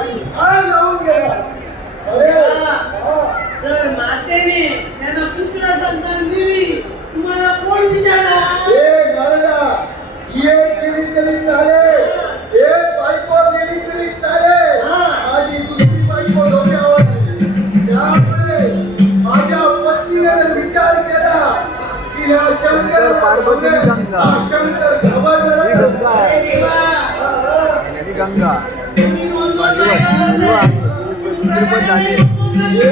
आणि आज जाऊन गेला. अरे जर मातेने त्यांना पुत्र संतान दिली तुम्हाला कोण विचारणार? हे झालं ये गेली तरी चालेल, हे बायको गेली तरी चालेल, माझी दुसरी बायको डोक्यावर आहे. त्यामुळे माझ्या पत्नीने विचार केला की या शंकर पार्वती शंकर गंगा तुम्ही दोन दोन बायका ये